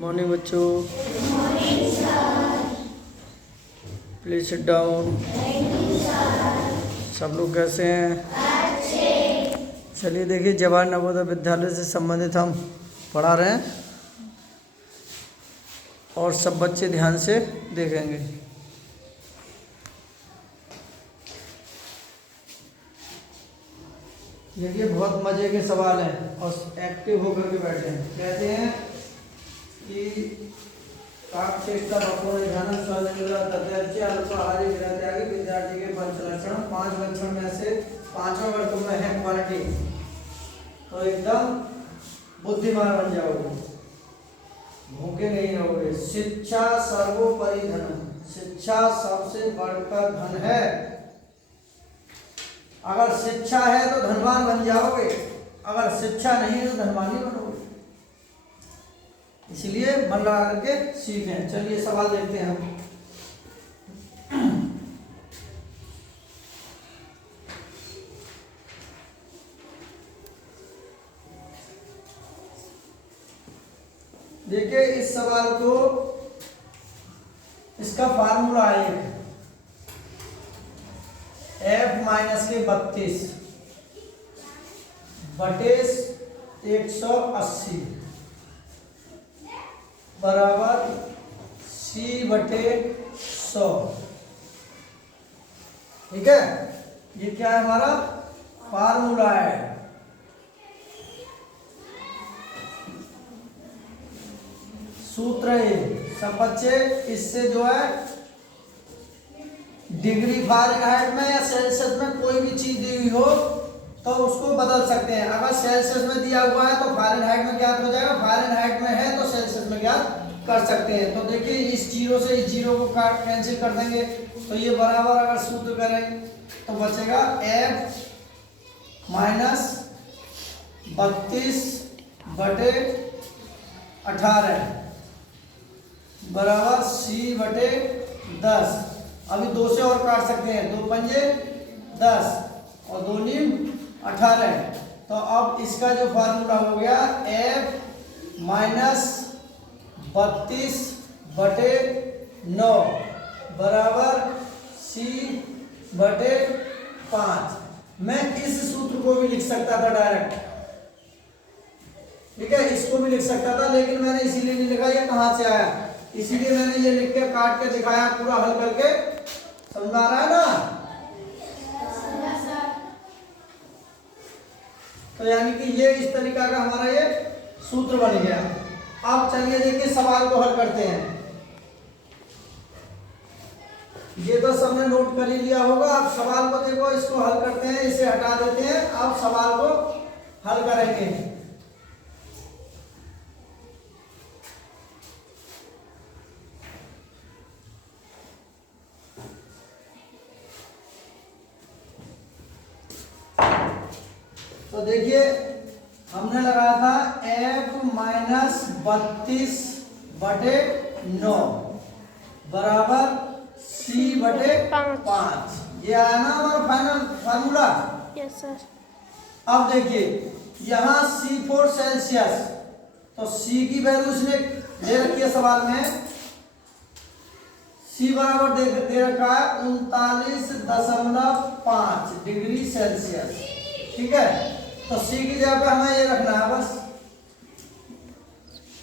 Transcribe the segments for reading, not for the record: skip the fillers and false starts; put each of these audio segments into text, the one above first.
Morning बच्चों। Please sit down. सब लोग कैसे हैं? चलिए देखिए, जवाहर नवोदय विद्यालय से संबंधित हम पढ़ा रहे हैं और सब बच्चे ध्यान से देखेंगे। देखिए, बहुत मजे के सवाल हैं और एक्टिव होकर के बैठे हैं। कहते हैं कि काकचेष्टा बकोर ध्यान स्वनिग्रह तथ्य अल्पाहारी गृहत्यागी विद्यार्थी के पंच लक्षण, 5 लक्षण में से 5वां अगर तुम में है क्वालिटी तो एकदम बुद्धिमान बन जाओगे, भूखे नहीं रहोगे। शिक्षा सर्वोपरि धन, शिक्षा सबसे बढ़कर धन है। अगर शिक्षा है तो धनवान बन जाओगे, अगर शिक्षा नहीं है तो धनवान ही बनोगे। इसलिए मन लगा करके सीखें। चलिए सवाल देखते हैं हम। देखिए इस सवाल को, इसका फार्मूला है f माइनस के 32 बटे 180 बराबर c बटे 100। ठीक है, ये क्या है? हमारा फार्मूला है। सूत्र है सब बच्चे। इससे जो है डिग्री फ़ारेनहाइट में या सेल्सियस में कोई भी चीज दी हुई हो तो उसको बदल सकते हैं। अगर सेल्सियस में दिया हुआ है तो फ़ारेनहाइट में ज्ञात हो जाएगा, फ़ारेनहाइट में है तो सेल्सियस में ज्ञात कर सकते हैं। तो देखिए, इस जीरो से इस जीरो को काट कैंसिल कर देंगे तो ये बराबर अगर सूत्र करें तो बचेगा f माइनस 32 बटे 18 बराबर c बटे 10। अभी 2 से और काट सकते हैं, 2 पंजे 10 और 2 नीम 18। तो अब इसका जो फार्मूला हो गया f माइनस 32 बटे 9 बराबर c बटे 5। मैं इस सूत्र को भी लिख सकता था डायरेक्ट, ठीक है, इसको भी लिख सकता था, लेकिन मैंने इसीलिए नहीं लिखा ये कहां से आया, इसीलिए मैंने ये लिख के काट के दिखाया पूरा हल करके। समझ आ रहा है ना? तो यानी कि ये इस तरीका का हमारा ये सूत्र बन गया। अब चलिए देखिए सवाल को हल करते हैं। ये तो सबने नोट कर ही लिया होगा। अब सवाल को देखो, इसको हल करते हैं, इसे हटा देते हैं। अब सवाल को हल करेंगे। तो देखिए, हमने लगाया था f माइनस 32 बटे 9 बराबर c बटे 5। ये आया ना हमारा फाइनल फार्मूला? Yes sir. अब देखिए, यहाँ C4 सेल्सियस, तो c की वैल्यू इसने दे रखी है सवाल में। c बराबर दे रखा है 39.5 डिग्री सेल्सियस। ठीक है, तो c की जगह पे हमें ये रखना है बस।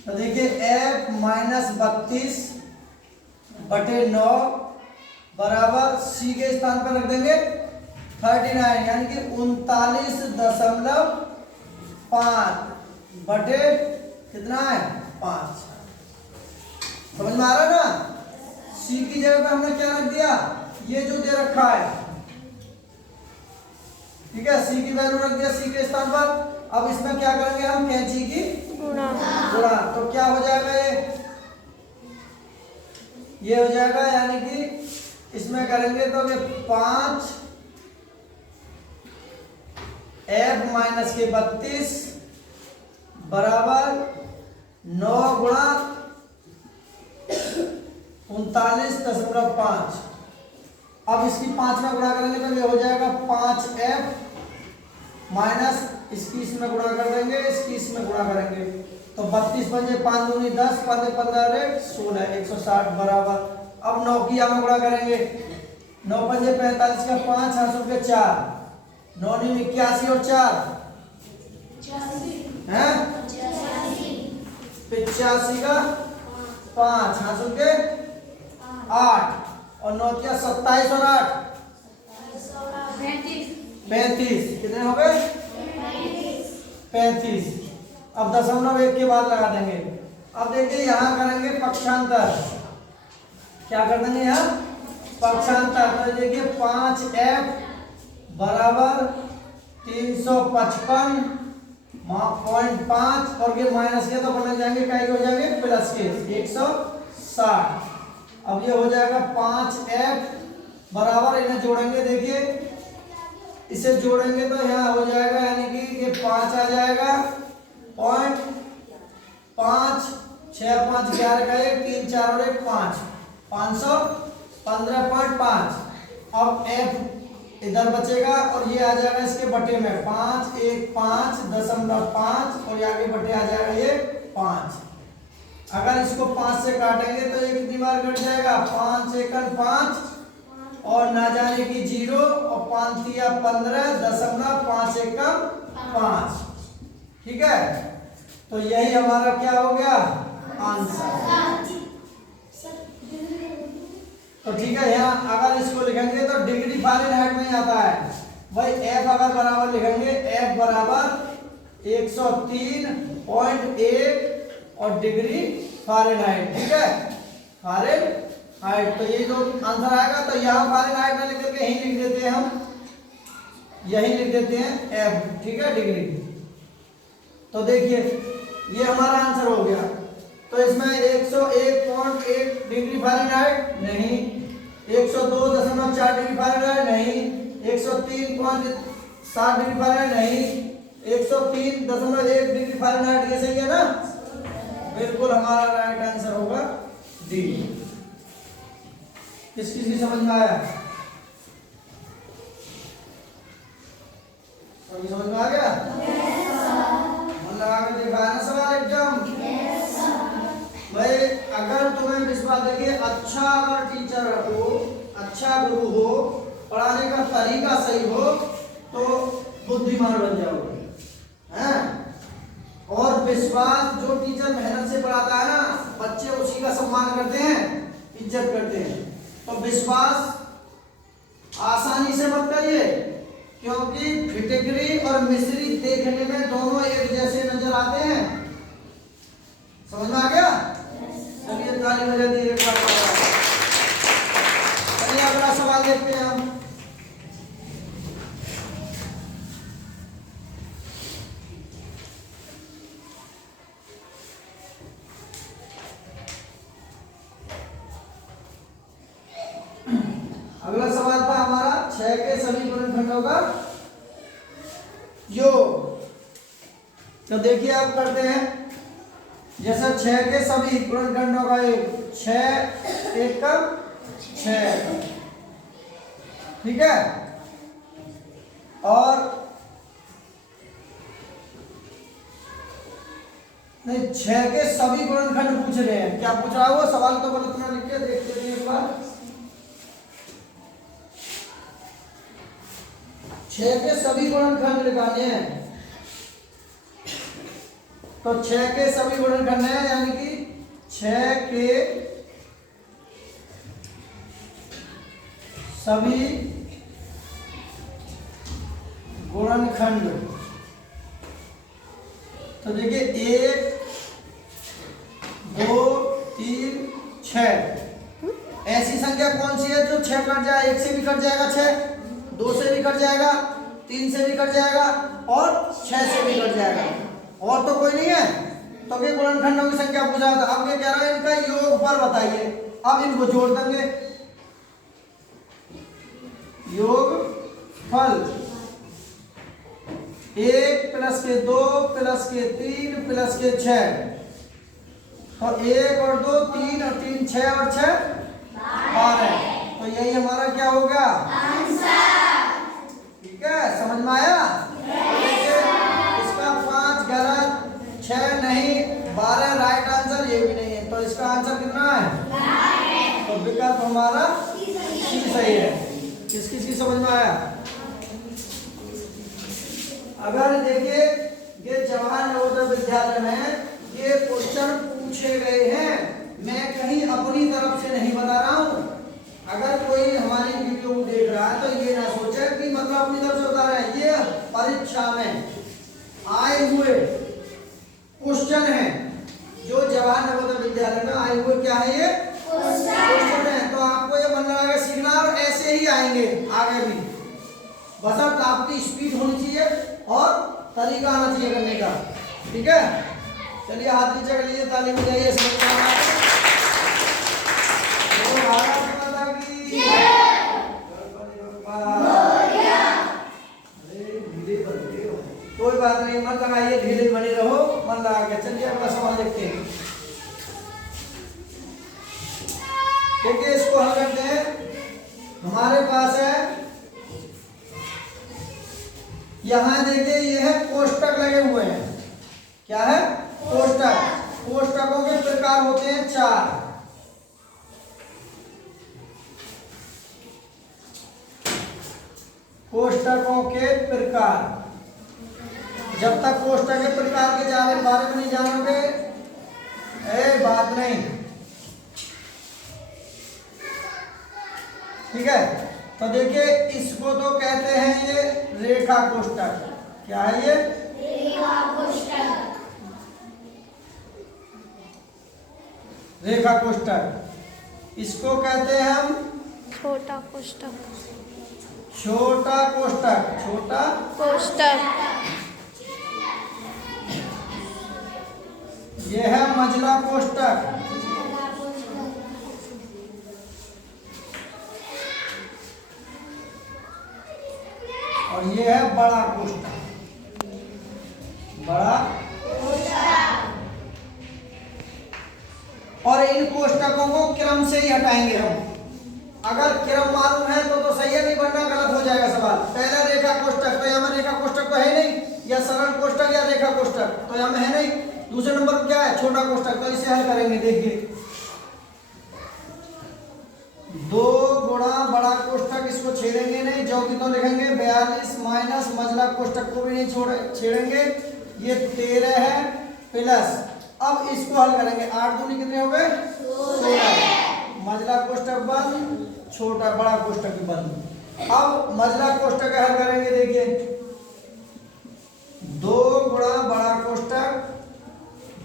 तो देखिए f माइनस 32 बटे 9 बराबर c के स्थान पर रख देंगे 39, यानी कि 39.5 बटे कितना है 5। समझ में आ रहा है ना? c की जगह पे हमने क्या रख दिया, ये जो दे रखा है। ठीक है, c की वैल्यू रख दिया c के स्थान पर। अब इसमें क्या करेंगे हम, कैंची की गुणा। तो क्या हो जाएगा, ये हो जाएगा, यानी कि इसमें करेंगे तो ये 5 f माइनस के 32 बराबर 9 गुणा 39.5। अब इसकी 5 में गुणा करेंगे तो ये हो जाएगा 5f माइनस इसकी इसमें गुणा कर देंगे, इसकी इसमें गुणा करेंगे तो 32 पंजे 5 दूनी 10, 5 15 रेट 16, 160 बराबर। अब 9 की हम गुणा करेंगे। 9 पंजे 45 का 5, 8 के 4, 9 नी 81 और 4 हैं 85 का 5, 8 के 8 और 9 क्या 27 और 8 35। कितने हो गए 35। अब दशमलव 1 के बाद लगा देंगे। अब देखिए यहाँ करेंगे पक्षांतर। क्या कर देंगे यहाँ पक्षांतर। तो देखिए 5f बराबर 355.5 और ये माइनस के तो बन जाएंगे क्या हो जाएंगे प्लस के 160। अब ये हो जाएगा 5f बराबर इन्हें जोड़ेंगे। देखिए इसे जोड़ेंगे तो यहाँ हो जाएगा यानी कि ये 5 आ जाएगा 0.5 6 5 11 का 1 3 4 और 1 5 515.5। अब f इधर बचेगा और ये आ जाएगा इसके बटे में 5 1 5.5 और आगे बटे आ जाएगा ये 5। अगर इसको 5 से काटेंगे तो ये कितनी बार कट जाएगा 5 एकन 5 और ना जाने की 0 और 5 तिया 15.5 एकम 5। ठीक है तो यही हमारा क्या हो गया आंसर। तो ठीक है यहाँ अगर इसको लिखेंगे तो डिग्री फ़ारेनहाइट में आता है भाई। f अगर बराबर लिखेंगे f बराबर 103.1 और डिग्री फ़ारेनहाइट। ठीक है फ़ारेनहाइट। तो ये जो आंसर आएगा तो यहाँ फ़ारेनहाइट में लिख करके यहीं लिख देते हैं हम, यहीं लिख देते हैं f। ठीक है डिग्री। तो देखिए ये हमारा आंसर हो गया। तो इसमें 101.1 डिग्री फ़ारेनहाइट नहीं, 102.4 डिग्री फ़ारेनहाइट नहीं, 103.7 डिग्री फ़ारेनहाइट नहीं, 103.1 डिग्री फ़ारेनहाइट। ये सही है ना। बिल्कुल हमारा राइट आंसर होगा डी। किस की समझ में आया सभी समझ में आ गया मन लगा के देखा है ना सवाल एकदम। भाई अगर तुम्हें विश्वास देखिए अच्छा अगर टीचर हो अच्छा गुरु हो पढ़ाने का तरीका सही हो तो बुद्धिमान बन जाओगे हैं। और विश्वास जो टीचर मेहनत से पढ़ाता है ना बच्चे उसी का सम्मान करते हैं इज्जत करते हैं। तो विश्वास आसानी से मत करिए क्योंकि फिटकरी और मिश्री देखने में दोनों एक जैसे नजर आते हैं। समझ में आ गया। चलिए ताली बजा दी एक बार। चलिए अगला सवाल देखते हैं हम। अगला सवाल था हमारा 6 के सभी गुणनखंडों का योग। तो देखिए आप करते हैं जैसे 6 के सभी गुणनखंडों का योग 6 एकम 6। ठीक है और नहीं 6 के सभी गुणनखंड पूछ रहे हैं। क्या पूछ रहा है वो सवाल तो गलत ना लिख के देख लेते हैं एक बार। 6 के सभी गुणनखंड निकालने हैं। तो 6 के सभी गुणनखंड हैं यानी कि 6 के सभी गुणनखंड। तो देखिए 1 2 3 6 ऐसी संख्या कौन सी है जो 6 कट जाए। 1 से भी कट जाएगा 6, 2 से भी कट जाएगा, 3 से भी कट जाएगा और 6 से भी कट जाएगा। और तो कोई नहीं है। तो के गुणनखंडों की संख्या पूछा था। अब ये कह रहा है इनका योगफल बताइए। अब इनको जोड़ देंगे। योगफल 1 प्लस के 2 प्लस के 3 प्लस के 6। तो 1 और 2 3 और 3 6 और 6 12। तो यही हमारा क्या होगा आंसर। ठीक है समझ में आया। इसका 5 गलत, 6 नहीं, 12 राइट आंसर, ये भी नहीं है। तो इसका आंसर कितना है? तो विकल्प हमारा सी सही है। किस किस की समझ में आया? अगर देखिए ये जवाहर नवोदय विद्यालय में ये क्वेश्चन पूछे गए हैं, मैं कहीं अपनी तरफ से नहीं बता रहा हूँ। अगर कोई हमारी वीडियो को देख रहा है तो ये ना सोचे कि मतलब अपनी तरफ से बता रहे हैं। ये परीक्षा में आए हुए क्वेश्चन हैं, जो जवाहर नवोदय विद्यालय में आए हुए क्या है, ये क्वेश्चन है। तो आपको ये मन लगा सीखना, और ऐसे ही आएंगे आगे भी, बस आपकी स्पीड होनी चाहिए और तरीका आना चाहिए करने का। ठीक है, चलिए हाथ नीचे कर लीजिए, ताली बजाइए। कोई बात नहीं, मन लगाइए, ढीले बने रहो, मन लगा के। चलिए अगला सवाल देखते हैं। देखिए इसको हल करते हैं। हमारे पास है, यहां देखिए ये है कोष्टक लगे हुए हैं। क्या है? कोष्टक। कोष्टकों के प्रकार होते हैं 4। कोष्टकों के प्रकार। जब तक कोष्टक के प्रकार के बारे में नहीं जानोगे, बात नहीं। ठीक है, तो देखिए इसको तो कहते हैं ये रेखा कोष्टक। क्या है ये? रेखा कोष्टक। रेखा कोष्टक। इसको कहते हैं हम छोटा कोष्टक। छोटा कोष्टक। छोटा कोष्टक। यह है मझला कोष्टक। और यह है बड़ा कोष्टक। बड़ा कोष्टक। और इन कोष्टकों को क्रम से ही हटाएंगे हम। अगर क्रम मालूम है तो सही है, नहीं वरना गलत हो जाएगा सवाल। पहला रेखा कोष्टक, तो यहाँ रेखा कोष्टक तो है नहीं, या सरल कोष्टक या रेखा कोष्टक तो यहाँ है नहीं। दूसरे नंबर पर क्या है? छोटा कोष्टक। तो इसे हल करेंगे। देखिए 2 गुणा बड़ा कोष्टक, इसको छेड़ेंगे नहीं, जो कि तो लिखेंगे 42 माइनस मझला कोष्टक को भी नहीं छेड़ेंगे। ये 13 है प्लस, अब इसको हल करेंगे। 8 दूनी कितने हो गए? 16। मझला कोष्टक बंद, छोटा बड़ा कोष्टक बंद। अब मझला कोष्टक हल करेंगे। देखिए 2 गुणा बड़ा कोष्टक,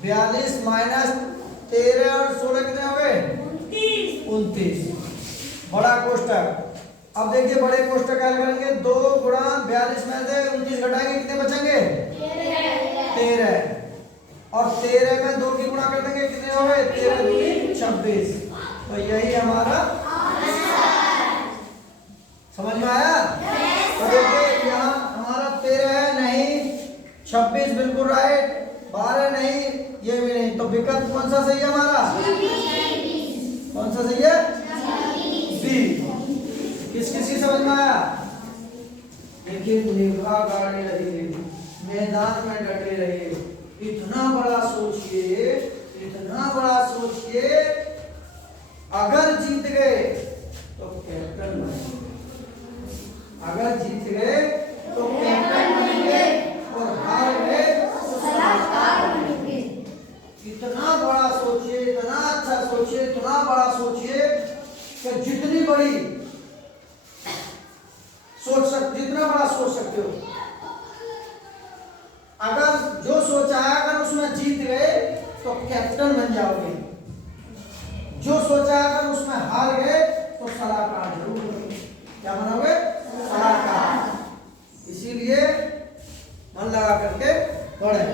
42 माइनस 13 और 16 कितने हो गए? 29। बड़ा कोष्टक। अब देखिए बड़े कोष्टक हल करेंगे। 2 गुणा 42 में से 29 घटाएंगे, कितने बचेंगे? 13। और 13 में 2 की गुणा कर देंगे, कितने हो गए? 13 दूनी 26। तो यही हमारा समझ में आया? तो देखिए यहाँ हमारा 13 है नहीं, 26 बिल्कुल राइट, 12 नहीं, ये भी नहीं। तो विकल्प कौन सा सही है हमारा? कौन सा सही है? बी। किस किस की समझ में आया? देखिए निभा गाड़ी रही, मैदान में डटे रहे, इतना बड़ा सोचिए, इतना बड़ा सोचिए। अगर जीत गए तो कैप्टन बनेंगे, अगर जीत गए तो कैप्टन बनेंगे, और हार गए तो सलाहकार बनेंगे। इतना बड़ा सोचिए, इतना अच्छा सोचिए, इतना बड़ा सोचिए कि जितनी बड़ी जितना बड़ा सोच सकते हो। अगर जो सोचा है अगर उसमें जीत गए तो कैप्टन बन जाओगे, जो सोचा है अगर उसमें हार गए तो सलाहकार जरूर बनोगे। क्या बनोगे? सलाहकार। इसीलिए मन लगा करके पढ़े।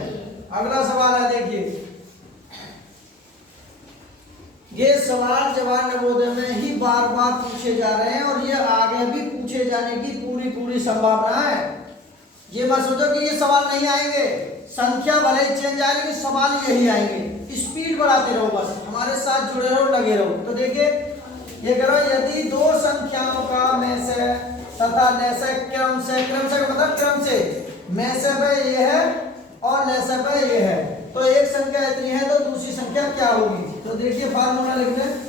अगला सवाल है, देखिए ये सवाल जवाहर नवोदय में ही बार बार पूछे जा रहे हैं, और ये आगे भी पूछे जाने की पूरी संभावना है। ये मत सोचो कि ये सवाल नहीं आएंगे, संख्या भले ही चेंज आए लेकिन सवाल यही आएंगे। स्पीड बढ़ाते रहो, बस हमारे साथ जुड़े रहो, लगे रहो। तो देखिए ये करो, यदि 2 संख्याओं का में से तथा लैसे क्रम से का मतलब क्रम से, में से पे ये है और लैसे पे ये है, तो एक संख्या इतनी है तो दूसरी संख्या क्या होगी। तो देखिए फार्मूला लिख लें।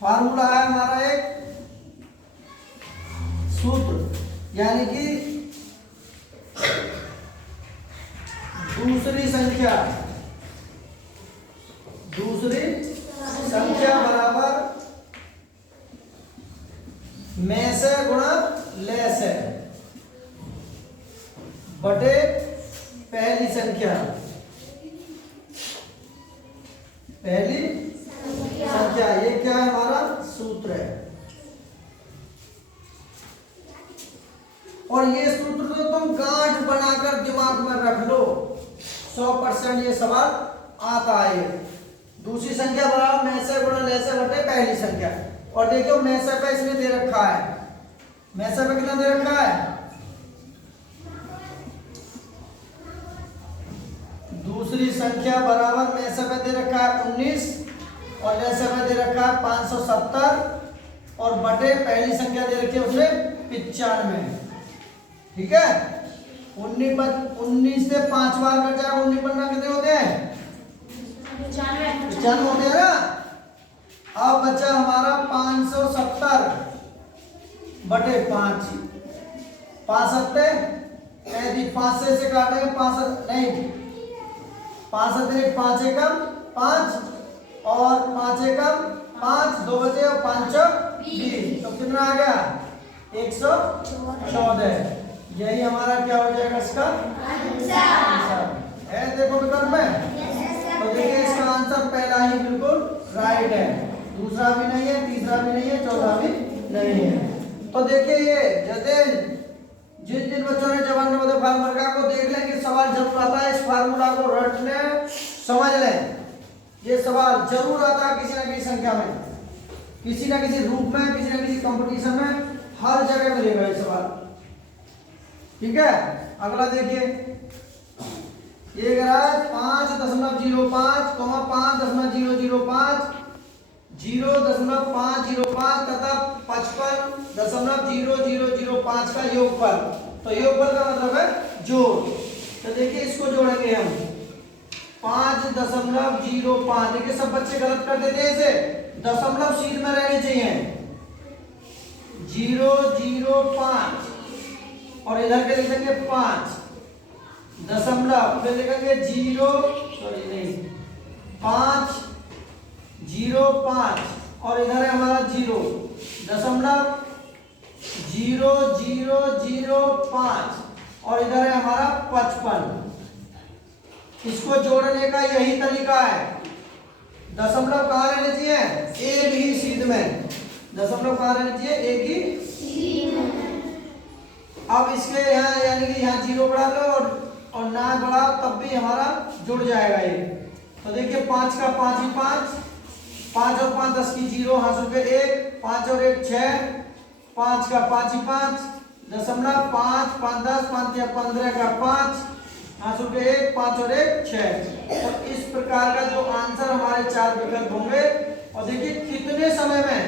फार्मूला है हमारा एक सूत्र, यानी कि दूसरी संख्या बराबर में से गुणा ले से बटे पहली संख्या। ये क्या है हमारा सूत्र है। और ये सूत्र तो तुम गांठ बनाकर दिमाग में रख लो, 100% ये सवाल आता है। दूसरी संख्या बराबर में से गुणा ले से बटे पहली संख्या। और देखो में से पे इसने दे रखा है, में से पे कितना दे रखा है, दूसरी संख्या बराबर में से पे दे रखा है 19 और ले से पे दे रखा है 570 और बटे पहली संख्या दे रखी है उसने 95। ठीक है, 19 से 5 बार कट जाएगा, 19 बनना कितने होते हैं, 95 होते हैं ना। अब बचा हमारा 570 बटे 5, 5 सत्ते 5 से काटेंगे 5 नहीं, 5 सत्ते 5 एकम 5 और 5 एकम 5, 2 बचे और 5 20, तो कितना आ गया 114। यही हमारा क्या हो जाएगा इसका आंसर है। देखो विकल्प में, तो देखिए इसका आंसर पहला ही बिल्कुल राइट है, दूसरा भी नहीं है, तीसरा भी नहीं है, चौथा भी नहीं है। तो देखिए ये जतिन, जिन बच्चों ने जवान नवोदय फार्मूला को देख लें कि सवाल जरूर आता है, इस फार्मूला को रट लें, समझ लें। ये सवाल जरूर आता है किसी ना किसी संख्या में, किसी ना किसी रूप में, किसी ना किसी कंपटीशन में, हर जगह मिलेगा ये सवाल। ठीक है, अगला देखिए, ये कह रहा है 5.05, 5.005, 0.505 तथा 55.0005 का योगफल। तो योगफल का मतलब है जोड़। तो देखिए इसको जोड़ेंगे हम 5.05। देखिए सब बच्चे गलत कर देते हैं इसे, दशमलव सीध में रहने चाहिए, 0.05 और इधर के लिखेंगे 5 दशमलव, फिर लिखेंगे 5.05 और इधर है हमारा 0.0005 और इधर है हमारा 55। इसको जोड़ने का यही तरीका है, दशमलव कहाँ रहने चाहिए, एक ही सीध में, दशमलव कहाँ रहने चाहिए, एक ही सीध में। अब इसके यहाँ यानी कि यहाँ 0 बढ़ा लो और ना बढ़ाओ तब भी हमारा जुड़ जाएगा ये। तो देखिए 5 का 5 ही 5, 5 और 5 10 की 0, हाथ पे 1, 5 और 1 6, 5 का 5 ही 5, दशमलव 5, 5 10, 5 या 15 का 5, हाथ पे 1, 5 और 1 6। तो इस प्रकार का जो आंसर हमारे 4 विकल्प होंगे। और देखिए कितने समय में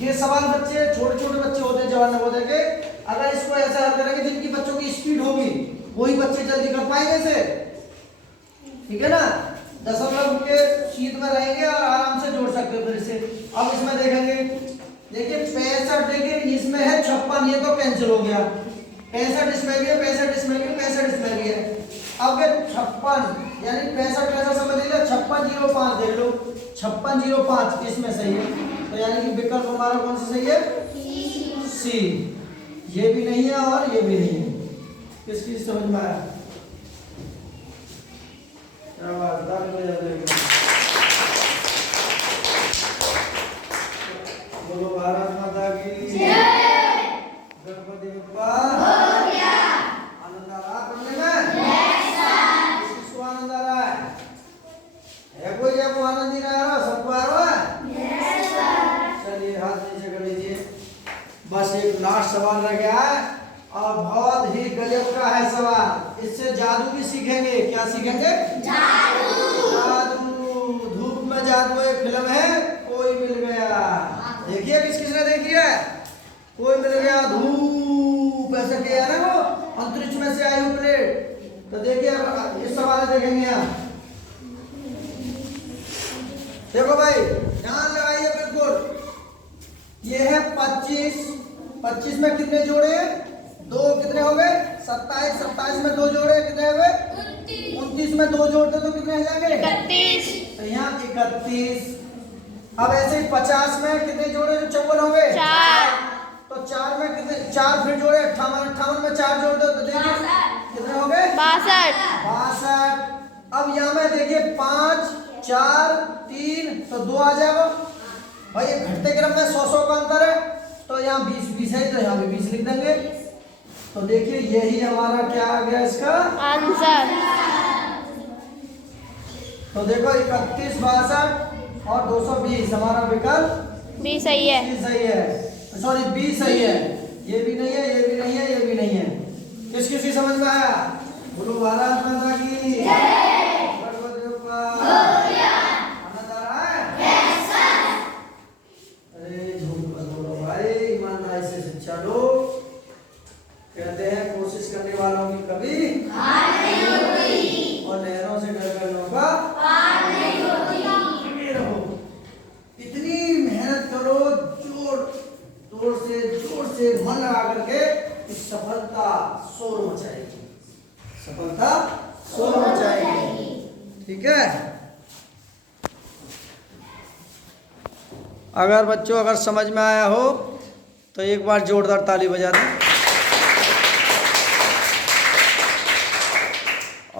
ये सवाल बच्चे, छोटे छोटे बच्चे होते हैं जवान नवोदय के, अगर इसको ऐसा हल करेंगे जिनकी बच्चों की स्पीड होगी वही बच्चे जल्दी कर पाएंगे इसे। ठीक है ना, दशमलव के शीट में रहेंगे और आराम से जोड़ सकते हो फिर इसे। अब इसमें देखेंगे, देखिए 65, देखिए इसमें है 56, ये तो कैंसिल हो गया, 65 इसमें भी है, 65 इसमें भी है, 65 इसमें भी है। अब 56 यानी 65 कैसा समझ लीजिए, 5605 देख लो, 5605 इसमें सही है। तो यानी कि विकल्प हमारा कौन सा सही है, सी। ये भी नहीं है और ये भी नहीं है। किसकी समझ में आया, बोलो भारत माता की जय। गणपति बप्पा मोरया। आनंद आ रहा पढ़ने में, किसको आनंद आ रहा है कोई आपको आनंद ही नहीं आ रहा, सबको आ रहा है। चलिए हाथ नीचे कर लीजिए। बस एक लास्ट सवाल रह गया है और बहुत ही गजब का है सवाल, इससे जादू भी सीखेंगे। क्या सीखेंगे, जादू। धूप में जादू एक फिल्म है, कोई मिल गया। देखिए किस किसने देखी है, कोई मिल गया धूप ऐसे किया ना वो अंतरिक्ष में से आई हुई प्लेट। तो देखिए अब इस सवाल देखेंगे यहाँ। देखो भाई ध्यान लगाइए बिल्कुल। ये है 25 में कितने जोड़े हैं? 2 कितने हो गए? 27 में 2 जोड़े कितने हो गए? 29 में 2 जोड़ते तो कितने हो जाएंगे? 31। तो यहाँ 31। अब ऐसे ही 50 में कितने जोड़े जो 54 हो गए? 4। तो 4 में कितने 4 फिर जोड़े 58 में 4 जोड़ दो तो देखिए कितने हो गए? 62। अब यहाँ में देखिए 5 4 3 तो 2 आ जाएगा भाई। ये घटते क्रम में 100 का अंतर है तो यहाँ 20 है तो यहाँ भी 20 लिख देंगे। तो देखिए यही हमारा क्या आ गया इसका आंसर। तो देखो 31 62 और 220 हमारा विकल्प बी सही है। सी सही है। सॉरी बी सही है। ये भी नहीं है, ये भी नहीं है, ये भी नहीं है। किस किसी समझ में आया? बोलो भारत माता की भगवत का आनंद आ रहा है? अरे झूठ मत बोलो भाई, ईमानदारी से शिक्षा लो। कहते हैं कोशिश करने वालों की कभी हार नहीं होती और नहरों से डर नौका पार नहीं होती। इतनी मेहनत करो जोर से मन लगा करके इस सफलता शोर मचाएगी, सफलता शोर मचाएगी। ठीक है। अगर बच्चों अगर समझ में आया हो तो एक बार जोरदार ताली बजा दें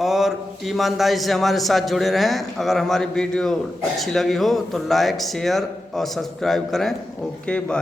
और ईमानदारी से हमारे साथ जुड़े रहें। अगर हमारी वीडियो अच्छी लगी हो तो लाइक शेयर और सब्सक्राइब करें। Okay bye.